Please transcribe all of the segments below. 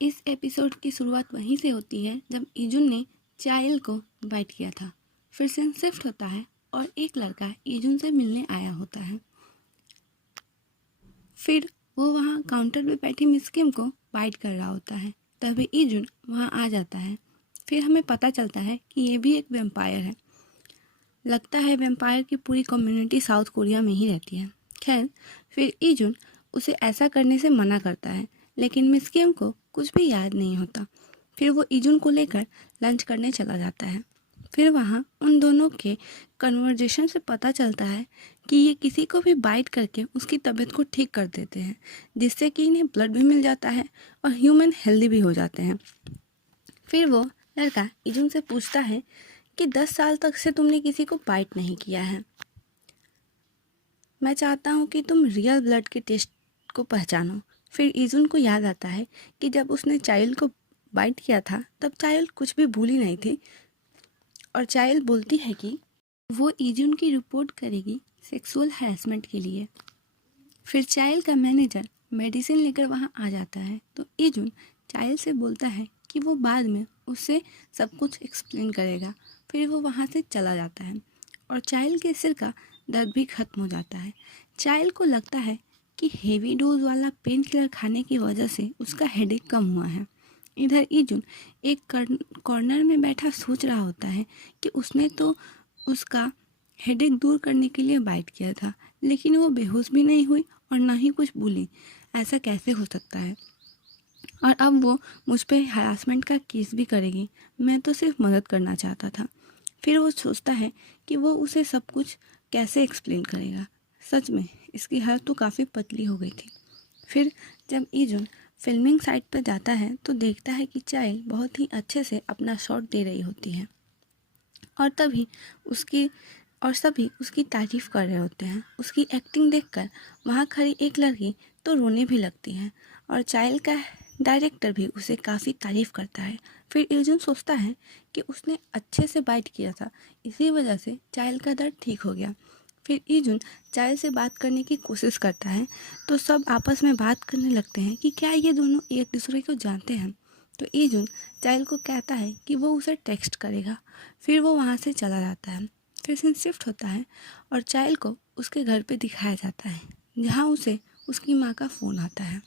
इस एपिसोड की शुरुआत वहीं से होती है जब इजुन ने चायल को बाइट किया था। फिर सीन शिफ्ट होता है और एक लड़का इजुन से मिलने आया होता है। फिर वो वहाँ काउंटर पे बैठी मिस किम को बाइट कर रहा होता है। तभी इजुन वहाँ आ जाता है। फिर हमें पता चलता है कि ये भी एक वेम्पायर है। लगता है वेम्पायर की पूरी कम्युनिटी साउथ कोरिया में ही रहती है। खैर, फिर इजुन उसे ऐसा करने से मना करता है, लेकिन मिस किम को कुछ भी याद नहीं होता। फिर वो इजुन को लेकर लंच करने चला जाता है। फिर वहाँ उन दोनों के कन्वर्जेशन से पता चलता है कि ये किसी को भी बाइट करके उसकी तबीयत को ठीक कर देते हैं, जिससे कि इन्हें ब्लड भी मिल जाता है और ह्यूमन हेल्दी भी हो जाते हैं। फिर वो लड़का इजुन से पूछता है कि 10 साल तक से तुमने किसी को बाइट नहीं किया है। मैं चाहता हूँ कि तुम रियल ब्लड के टेस्ट को पहचानो। फिर इजुन को याद आता है कि जब उसने चाइल्ड को बाइट किया था तब चाइल्ड कुछ भी भूली नहीं थी और चाइल्ड बोलती है कि वो इजुन की रिपोर्ट करेगी सेक्सुअल हैरेसमेंट के लिए। फिर चाइल्ड का मैनेजर मेडिसिन लेकर वहाँ आ जाता है तो इजुन चाइल्ड से बोलता है कि वो बाद में उससे सब कुछ एक्सप्लेन करेगा। फिर वो वहाँ से चला जाता है और चाइल्ड के सिर का दर्द भी खत्म हो जाता है। चाइल्ड को लगता है कि हेवी डोज वाला पेन किलर खाने की वजह से उसका हेडेक कम हुआ है। इधर इजुन एक कॉर्नर में बैठा सोच रहा होता है कि उसने तो उसका हेडेक दूर करने के लिए बाइट किया था, लेकिन वो बेहोश भी नहीं हुई और ना ही कुछ बोली। ऐसा कैसे हो सकता है? और अब वो मुझ पे हरासमेंट का केस भी करेगी। मैं तो सिर्फ मदद करना चाहता था। फिर वो सोचता है कि वो उसे सब कुछ कैसे एक्सप्लेन करेगा। सच में इसकी हालत तो काफ़ी पतली हो गई थी। फिर जब इजुन फिल्मिंग साइट पर जाता है तो देखता है कि चाइल्ड बहुत ही अच्छे से अपना शॉट दे रही होती है और सभी उसकी तारीफ़ कर रहे होते हैं। उसकी एक्टिंग देखकर वहाँ खड़ी एक लड़की तो रोने भी लगती है और चाइल्ड का डायरेक्टर भी उसे काफ़ी तारीफ़ करता है। फिर इजुन सोचता है कि उसने अच्छे से बाइट किया था, इसी वजह से चाइल्ड का दर्द ठीक हो गया। फिर इजुन चाइल्ड से बात करने की कोशिश करता है तो सब आपस में बात करने लगते हैं कि क्या ये दोनों एक दूसरे को जानते हैं। तो इजुन चाइल्ड को कहता है कि वो उसे टेक्स्ट करेगा। फिर वो वहाँ से चला जाता है। फिर सीन शिफ्ट होता है और चाइल्ड को उसके घर पे दिखाया जाता है, जहाँ उसे उसकी माँ का फ़ोन आता है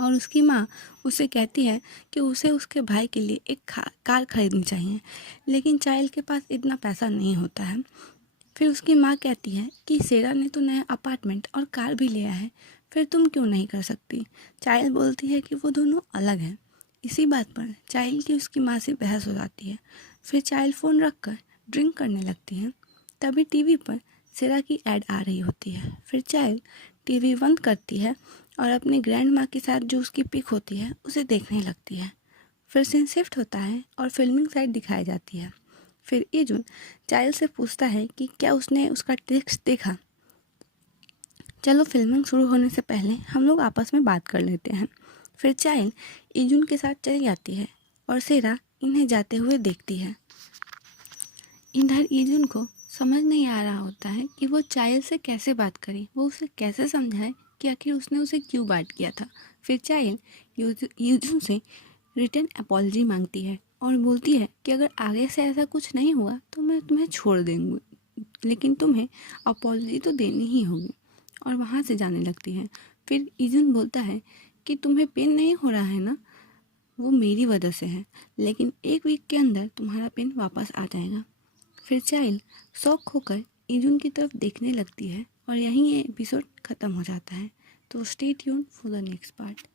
और उसकी माँ उसे कहती है कि उसे उसके भाई के लिए एक कार खरीदनी चाहिए, लेकिन चाइल्ड के पास इतना पैसा नहीं होता है। फिर उसकी माँ कहती है कि सेरा ने तो नया अपार्टमेंट और कार भी लिया है, फिर तुम क्यों नहीं कर सकती। चाइल्ड बोलती है कि वो दोनों अलग हैं। इसी बात पर चाइल्ड की उसकी माँ से बहस हो जाती है। फिर चाइल्ड फ़ोन रख कर ड्रिंक करने लगती है। तभी टीवी पर सेरा की ऐड आ रही होती है। फिर चाइल्ड टीवी बंद करती है और अपनी ग्रैंड माँ के साथ जो उसकी पिक होती है उसे देखने लगती है। फिर सीन शिफ्ट होता है और फिल्मिंग साइट दिखाई जाती है। फिर इजुन चाइल्ड से पूछता है कि क्या उसने उसका टेक्स्ट देखा। चलो फिल्मिंग शुरू होने से पहले हम लोग आपस में बात कर लेते हैं। फिर चाइल्ड इजुन के साथ चली जाती है और सेरा इन्हें जाते हुए देखती है। इधर इजुन को समझ नहीं आ रहा होता है कि वो चाइल्ड से कैसे बात करे, वो उसे कैसे समझाए कि आखिर उसने उसे क्यों बात किया था। फिर चाइल्ड इजुन से रिटर्न अपॉलजी मांगती है और बोलती है कि अगर आगे से ऐसा कुछ नहीं हुआ तो मैं तुम्हें छोड़ दूँगी, लेकिन तुम्हें अपॉलजी तो देनी ही होगी, और वहाँ से जाने लगती है। फिर इजुन बोलता है कि तुम्हें पेन नहीं हो रहा है ना, वो मेरी वजह से है, लेकिन एक वीक के अंदर तुम्हारा पेन वापस आ जाएगा। फिर चाइल्ड शॉक होकर इजुन की तरफ देखने लगती है और यहीं ये एपिसोड ख़त्म हो जाता है। तो stay tune for the next part.